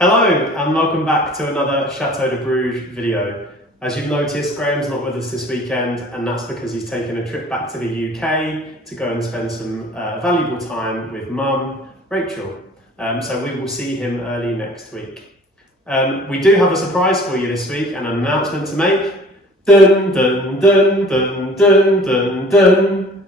Hello and welcome back to another Chateau de Bruges video. As you've noticed, Graham's not with us this weekend, and that's because he's taken a trip back to the UK to go and spend some valuable time with Mum, Rachel. So we will see him early next week. We do have a surprise for you this week and an announcement to make. Dun dun dun dun dun dun dun.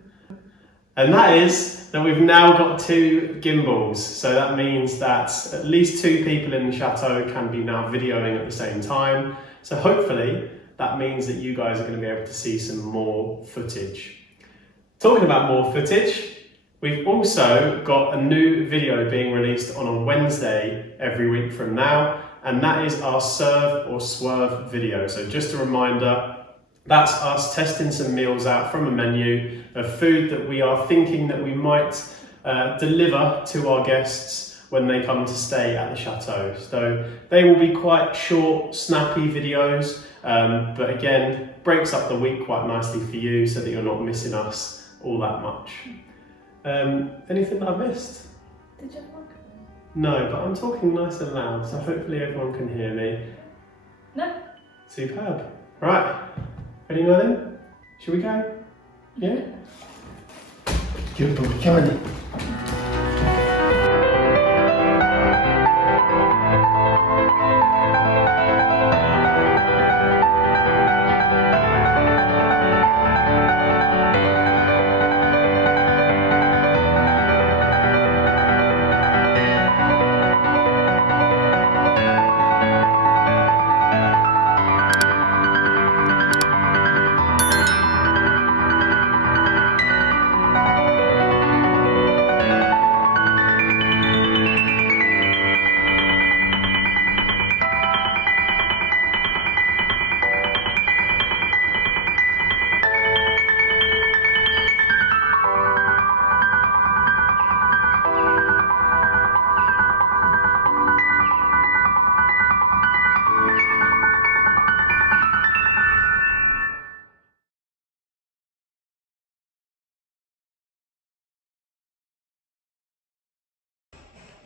And that is that we've now got 2 gimbals. So that means that at least 2 people in the chateau can be now videoing at the same time. So hopefully that means that you guys are going to be able to see some more footage. Talking about more footage, we've also got a new video being released on a Wednesday every week from now, and that is our serve or swerve video. So just a reminder, that's us testing some meals out from a menu of food that we are thinking that we might deliver to our guests when they come to stay at the chateau. So they will be quite short, snappy videos, but again, breaks up the week quite nicely for you so that you're not missing us all that much. Anything that I missed? Did you have one? No, but I'm talking nice and loud, so hopefully everyone can hear me. No. Superb. Right. Ready now then? Should we go? Yeah? Johnny.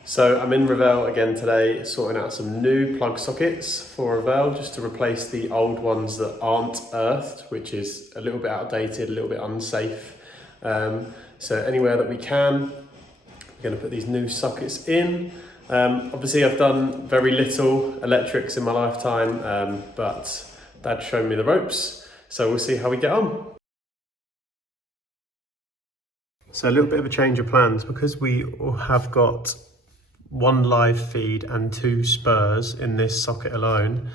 So I'm in Revel again today, sorting out some new plug sockets for Revel, just to replace the old ones that aren't earthed, which is a little bit outdated, a little bit unsafe. So anywhere that we can, we're going to put these new sockets in. Obviously I've done very little electrics in my lifetime, but Dad showed me the ropes, so we'll see how we get on. So a little bit of a change of plans, because we have got 1 live feed and 2 spurs in this socket alone,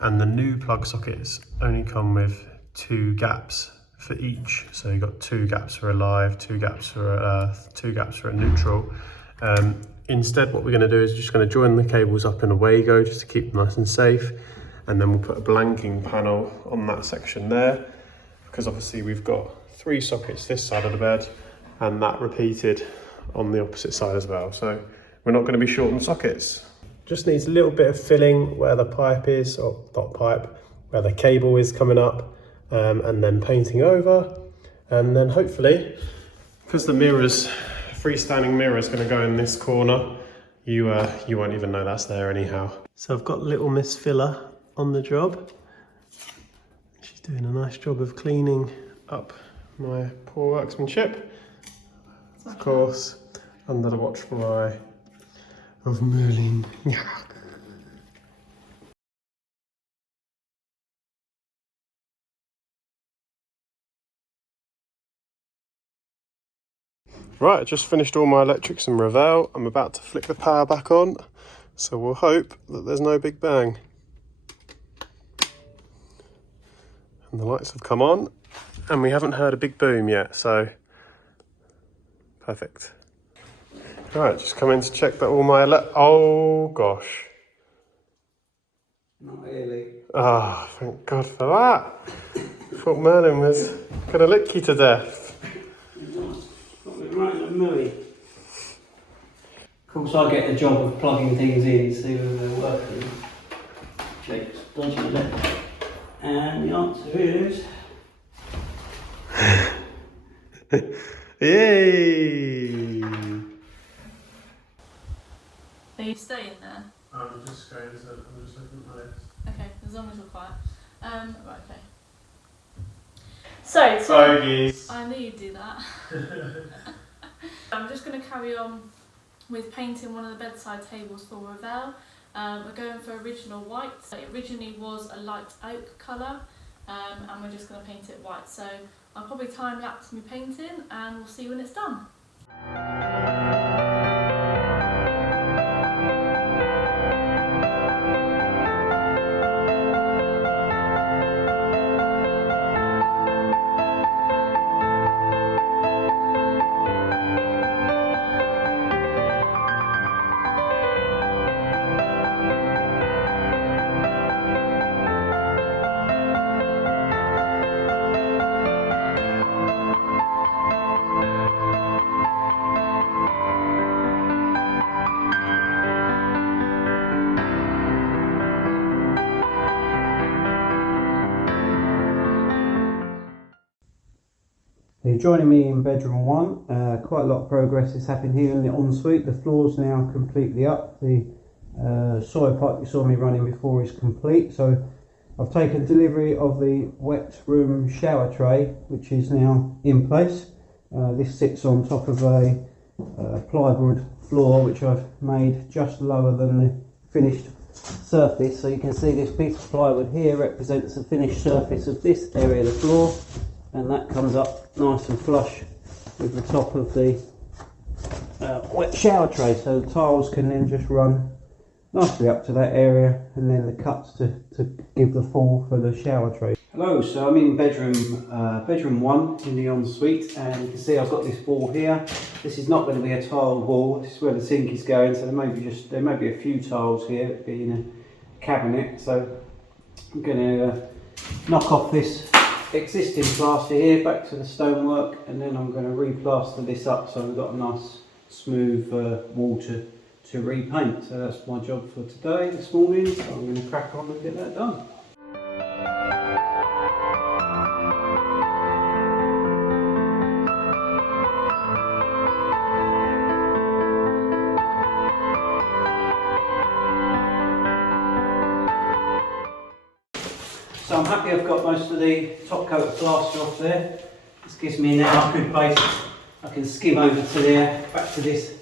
and the new plug sockets only come with 2 gaps for each. So you've got 2 gaps for a live, 2 gaps for a earth, 2 gaps for a neutral. Instead, what we're going to do is just going to join the cables up in a Wago just to keep them nice and safe, and then we'll put a blanking panel on that section there, because obviously we've got 3 sockets this side of the bed and that repeated on the opposite side as well. So we're not going to be short on sockets. Just needs a little bit of filling where the pipe is, or not pipe, where the cable is coming up, and then painting over. And then hopefully, because the mirrors, freestanding mirror is going to go in this corner, you won't even know that's there anyhow. So I've got little Miss Filler on the job. She's doing a nice job of cleaning up my poor workmanship. Of course, under the watchful eye of Merlin. Right, I just finished all my electrics in Revel. I'm about to flick the power back on, so we'll hope that there's no big bang. And the lights have come on, and we haven't heard a big boom yet, so perfect. Right, just come in to check that all my oh gosh. Not really. Ah, oh, thank God for that. I thought Merlin was gonna lick you to death. Got me right in the millie. Of course, I get the job of plugging things in, see whether they're working. Jake's dodging it. And the answer is... Yay! Are you staying there? I'm just looking at my list. Okay, as long as you're quiet. Right, okay. So, Bogies. I knew you'd do that. I'm just going to carry on with painting one of the bedside tables for Revel. We're going for original white. It originally was a light oak colour, and we're just going to paint it white. So I'll probably time lapse me painting and we'll see when it's done. You're joining me in bedroom 1. Quite a lot of progress has happened here in the ensuite. The floor's now completely up. The soil pipe you saw me running before is complete. So I've taken delivery of the wet room shower tray, which is now in place. This sits on top of a plywood floor, which I've made just lower than the finished surface. So you can see this piece of plywood here represents the finished surface of this area of the floor, and that comes up nice and flush with the top of the wet shower tray, so the tiles can then just run nicely up to that area, and then the cuts to give the fall for the shower tray. Hello, so I'm in bedroom 1 in the ensuite, and you can see I've got this wall here. This is not going to be a tiled wall. This is where the sink is going, so there may be a few tiles here being a cabinet. So I'm going to knock off this existing plaster here back to the stonework, and then I'm going to replaster this up so we've got a nice smooth wall to repaint. So that's my job for today, this morning. So I'm going to crack on and get that done. So I'm happy I've got most of the top coat of plaster off there. This gives me now a good base. I can skim over to there, back to this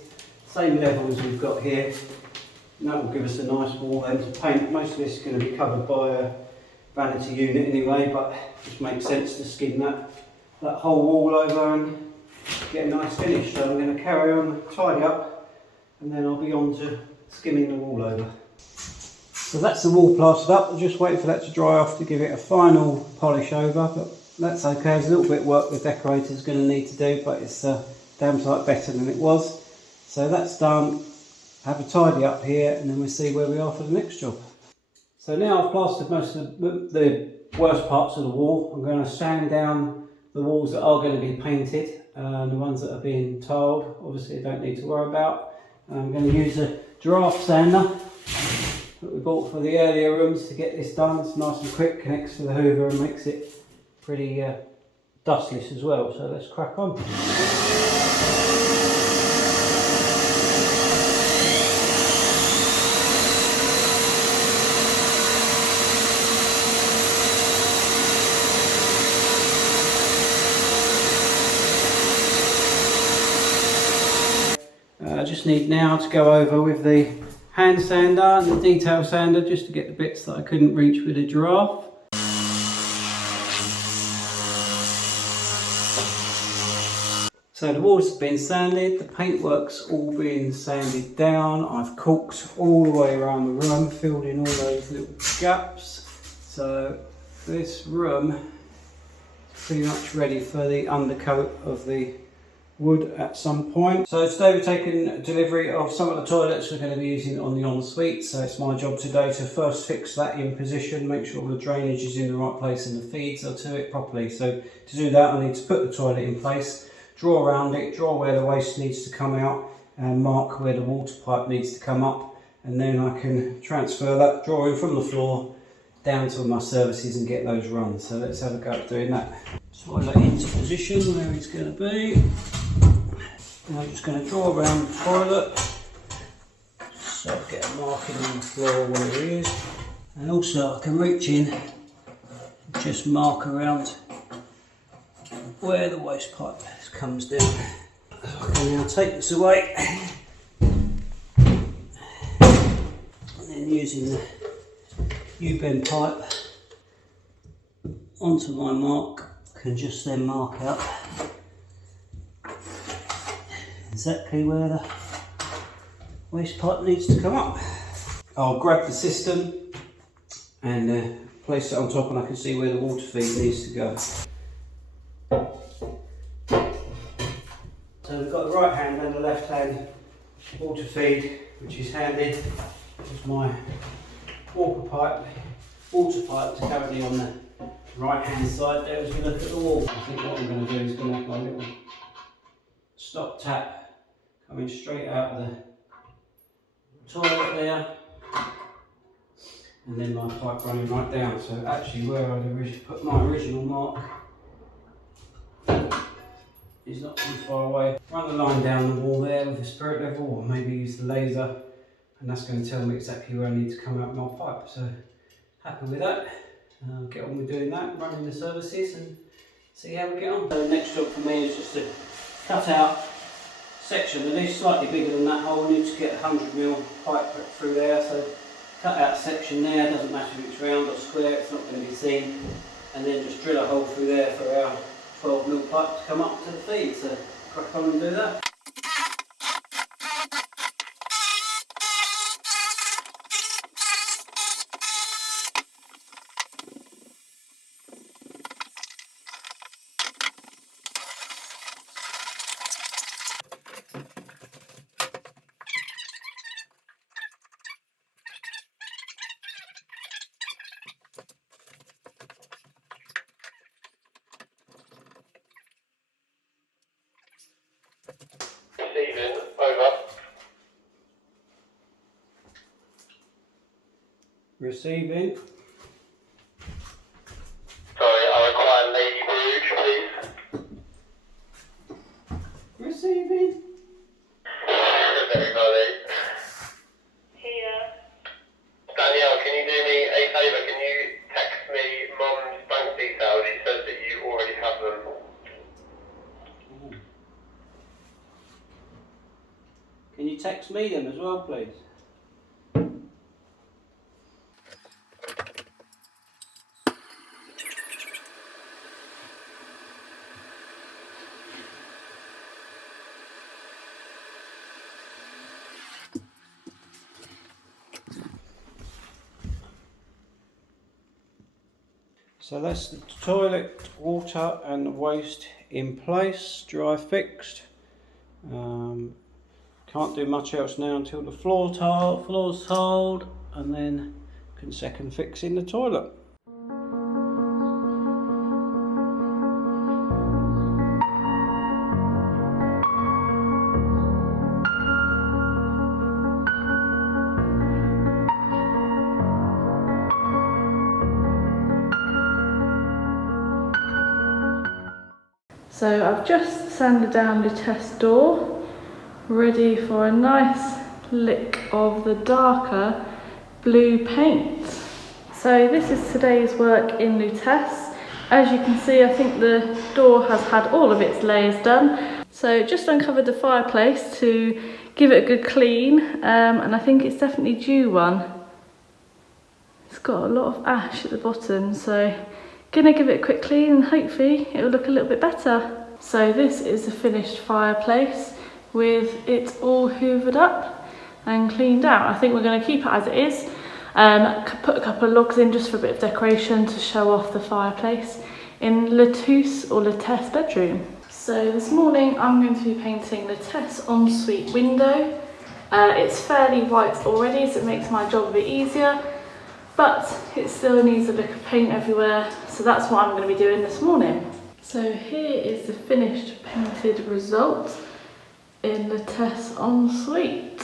same level as we've got here. And that will give us a nice wall then to paint. Most of this is going to be covered by a vanity unit anyway, but it just makes sense to skim that whole wall over and get a nice finish. So I'm going to carry on, tidy up, and then I'll be on to skimming the wall over. So that's the wall plastered up. I'll just wait for that to dry off to give it a final polish over, but that's okay. There's a little bit of work the decorator's going to need to do, but it's damn sight better than it was. So that's done. Have a tidy up here, and then we'll see where we are for the next job. So now I've plastered most of the worst parts of the wall. I'm going to sand down the walls that are going to be painted, and the ones that are being tiled, obviously I don't need to worry about. I'm going to use a giraffe sander that we bought for the earlier rooms to get this done. It's nice and quick, connects to the hoover and makes it pretty dustless as well. So let's crack on. I just need now to go over with the hand sander and the detail sander just to get the bits that I couldn't reach with a giraffe. So the walls have been sanded, the paintwork's all been sanded down. I've caulked all the way around the room, filled in all those little gaps. So this room is pretty much ready for the undercoat of the wood at some point. So today we've taken delivery of some of the toilets we're going to be using on the ensuite. So it's my job today to first fix that in position, make sure the drainage is in the right place and the feeds are to it properly. So to do that I need to put the toilet in place, draw around it, draw where the waste needs to come out, and mark where the water pipe needs to come up, and then I can transfer that drawing from the floor down to my services and get those run. So let's have a go at doing that. Toilet into position where it's going to be. And I'm just going to draw around the toilet. So marking on the floor where it is, and also I can reach in and just mark around where the waste pipe comes down. So I can now take this away and then using the U-bend pipe onto my mark, I can just then mark out exactly where the waste pipe needs to come up. I'll grab the system and place it on top, and I can see where the water feed needs to go. So we've got the right hand and the left hand water feed, which is handy. There's my water pipe is currently on the right hand side there as we look at the wall. I think what I'm going to do is going to have my little stop tap coming straight out of the toilet there, and then my pipe running right down. So actually where I'd put my original mark is not too far away. Run the line down the wall there with the spirit level, or maybe use the laser, and that's going to tell me exactly where I need to come out with my pipe. So happy with that. Get on with doing that, running the services, and see how we get on. So the next job for me is just to cut out section of this, slightly bigger than that hole. I need to get 100mm pipe through there, so cut out a section there, doesn't matter if it's round or square, it's not going to be seen, and then just drill a hole through there for our 12mm pipe to come up to the feed. So crack on and do that. Receiving, over. Receiving. Sorry, I require Lady Bruges, please. Receiving. Everybody. Here. Danielle, can you do me a favour? Can you text me Mum's bank details? She says that you already have them. Can you text me them as well, please? So that's the toilet, water and waste in place, dry fixed. Can't do much else now until the floor's tiled, and then can second fix in the toilet. So I've just sanded down the test door, ready for a nice lick of the darker blue paint. So this is today's work in Lutece. As you can see, I think the door has had all of its layers done. So just uncovered the fireplace to give it a good clean, and I think it's definitely due one. It's got a lot of ash at the bottom, so gonna give it a quick clean and hopefully it'll look a little bit better. So this is the finished fireplace with it all hoovered up and cleaned out. I think we're going to keep it as it is. Put a couple of logs in just for a bit of decoration to show off the fireplace in Lutece's bedroom. So this morning I'm going to be painting Lutece ensuite window. It's fairly white already, so it makes my job a bit easier, but it still needs a lick of paint everywhere, so that's what I'm going to be doing this morning. So here is the finished painted result in Lutece ensuite.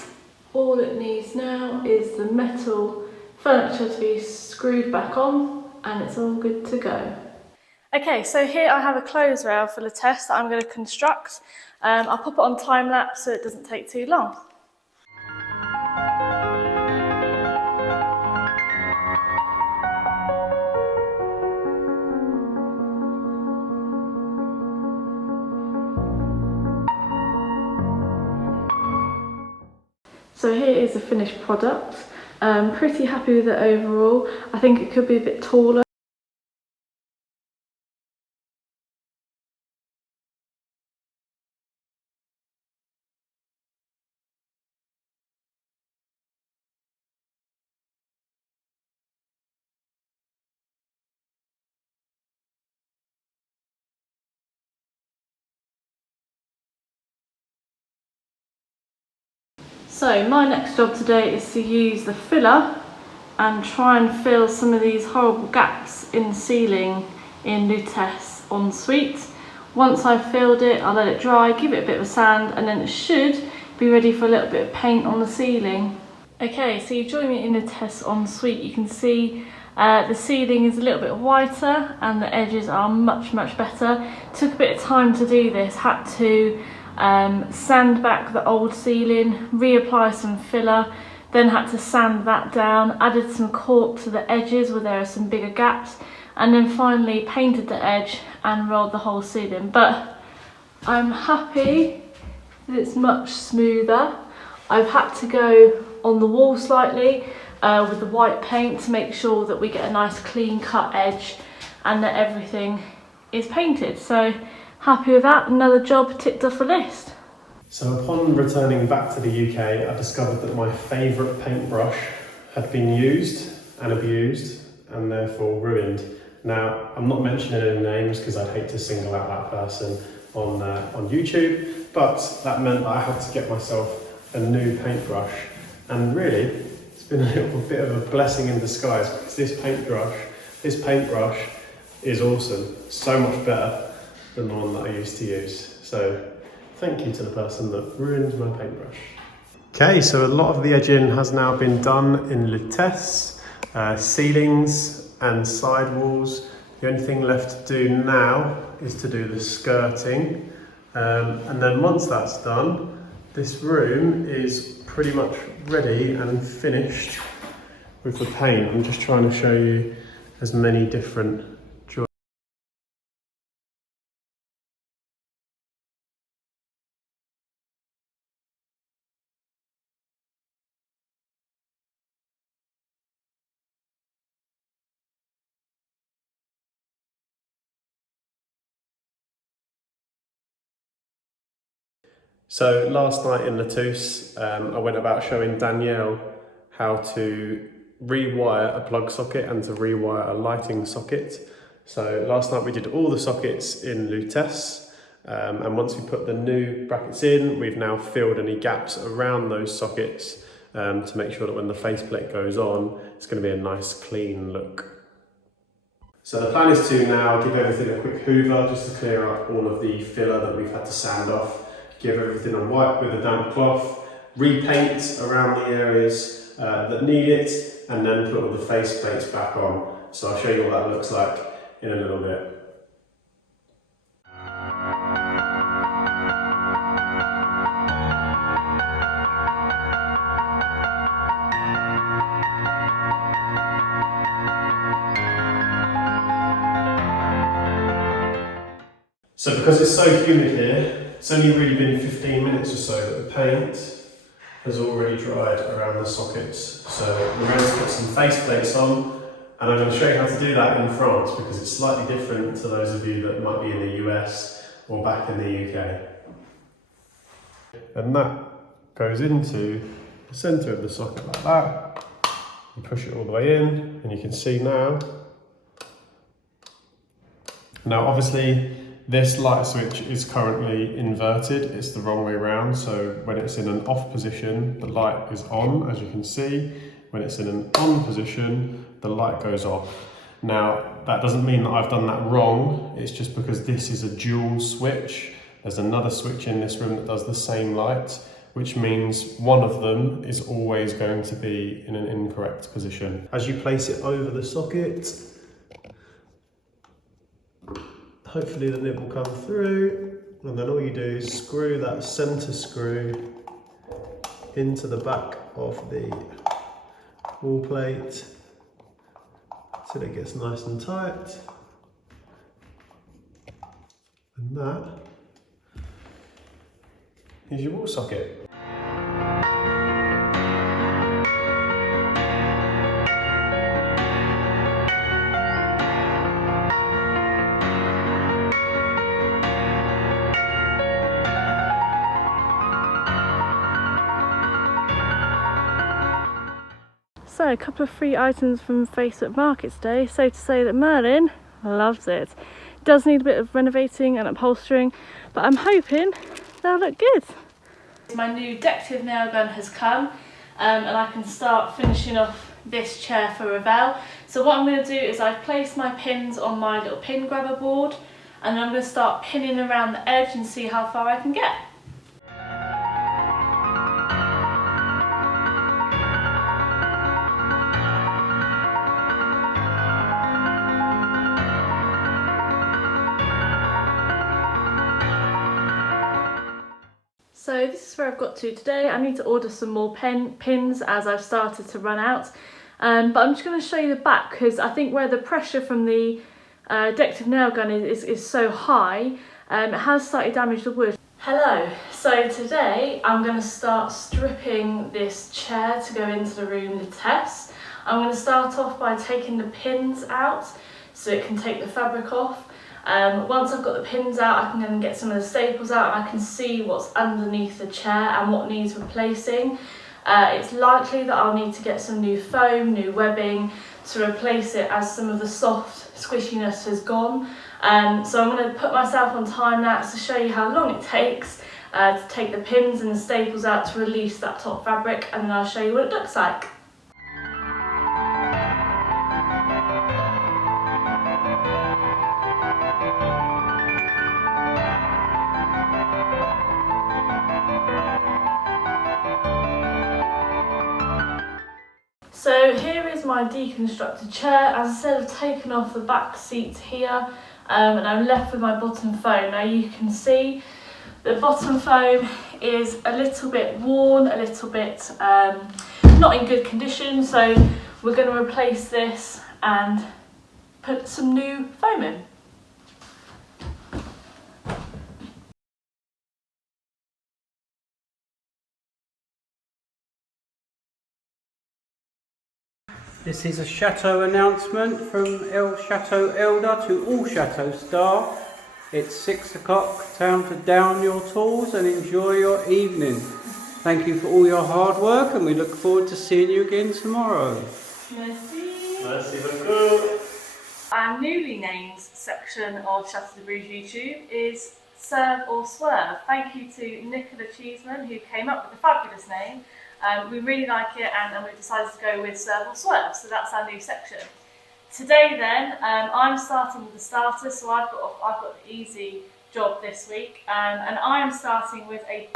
All it needs now is the metal furniture to be screwed back on, and it's all good to go. Okay, so here I have a clothes rail for Lutece that I'm going to construct. I'll pop it on time lapse so it doesn't take too long. So here is the finished product. Pretty happy with it overall. I think it could be a bit taller. So my next job today is to use the filler and try and fill some of these horrible gaps in the ceiling in Lutece ensuite. Once I've filled it, I'll let it dry, give it a bit of a sand, and then it should be ready for a little bit of paint on the ceiling. Okay, so you join me in Lutece ensuite. You can see the ceiling is a little bit whiter and the edges are much better. Took a bit of time to do this, had to sand back the old ceiling, reapply some filler, then had to sand that down, added some cork to the edges where there are some bigger gaps, and then finally painted the edge and rolled the whole ceiling. But I'm happy that it's much smoother. I've had to go on the wall slightly with the white paint to make sure that we get a nice clean cut edge and that everything is painted. So happy with that, another job ticked off the list. So upon returning back to the UK, I discovered that my favourite paintbrush had been used and abused and therefore ruined. Now, I'm not mentioning any names because I'd hate to single out that person on YouTube, but that meant that I had to get myself a new paintbrush. And really, it's been a little bit of a blessing in disguise because this paintbrush is awesome, so much better than the one that I used to use. So thank you to the person that ruined my paintbrush. Okay, so a lot of the edging has now been done in Lutece, ceilings and sidewalls. The only thing left to do now is to do the skirting. And then once that's done, this room is pretty much ready and finished with the paint. I'm just trying to show you as many different joints. So last night in Latouche, I went about showing Danielle how to rewire a plug socket and to rewire a lighting socket. So last night we did all the sockets in Lutece, and once we put the new brackets in, we've now filled any gaps around those sockets to make sure that when the faceplate goes on, it's going to be a nice clean look. So the plan is to now give everything a quick hoover just to clear up all of the filler that we've had to sand off. Give everything a wipe with a damp cloth, repaint around the areas that need it, and then put all the face plates back on. So I'll show you what that looks like in a little bit. So because it's so humid here, it's only really been 15 minutes or so that the paint has already dried around the sockets. So we're going to put some face plates on, and I'm going to show you how to do that in France because it's slightly different to those of you that might be in the US or back in the UK. And that goes into the centre of the socket like that. You push it all the way in, and you can see now. Now obviously, this light switch is currently inverted, it's the wrong way around, so when it's in an off position, the light is on, as you can see. When it's in an on position, the light goes off. Now, that doesn't mean that I've done that wrong, it's just because this is a dual switch. There's another switch in this room that does the same light, which means one of them is always going to be in an incorrect position. As you place it over the socket, hopefully the nib will come through, and then all you do is screw that centre screw into the back of the wall plate till it gets nice and tight. And that is your wall socket. So a couple of free items from Facebook Markets Day. So to say that Merlin loves it. Does need a bit of renovating and upholstering, but I'm hoping they'll look good. My new decorative nail gun has come, and I can start finishing off this chair for Revel. So what I'm going to do is I've placed my pins on my little pin grabber board, and I'm going to start pinning around the edge and see how far I can get. So this is where I've got to today. I need to order some more pins as I've started to run out. But I'm just going to show you the back, because I think where the pressure from the decorative nail gun is so high, it has slightly damaged the wood. Hello, so today I'm going to start stripping this chair to go into the room to test. I'm going to start off by taking the pins out so it can take the fabric off. Once I've got the pins out, I can then get some of the staples out and I can see what's underneath the chair and what needs replacing. It's likely that I'll need to get some new foam, new webbing to replace it, as some of the soft squishiness has gone. So I'm going to put myself on time lapse to show you how long it takes to take the pins and the staples out to release that top fabric, and then I'll show you what it looks like. So here is my deconstructed chair. As I said, I've taken off the back seat here, and I'm left with my bottom foam. Now you can see the bottom foam is a little bit worn, a little bit not in good condition, so we're going to replace this and put some new foam in. This is a Chateau announcement from El Chateau Elder to all Chateau staff. It's 6 o'clock, time to down your tools and enjoy your evening. Thank you for all your hard work, and we look forward to seeing you again tomorrow. Merci. Merci beaucoup. Our newly named section of Chateau de Bruges YouTube is Serve or Swerve. Thank you to Nicola Cheeseman, who came up with the fabulous name. We really like it, and we decided to go with Serve or Swerve, so that's our new section. Today then, I'm starting with the starters, so I've got the easy job this week, and I am starting with a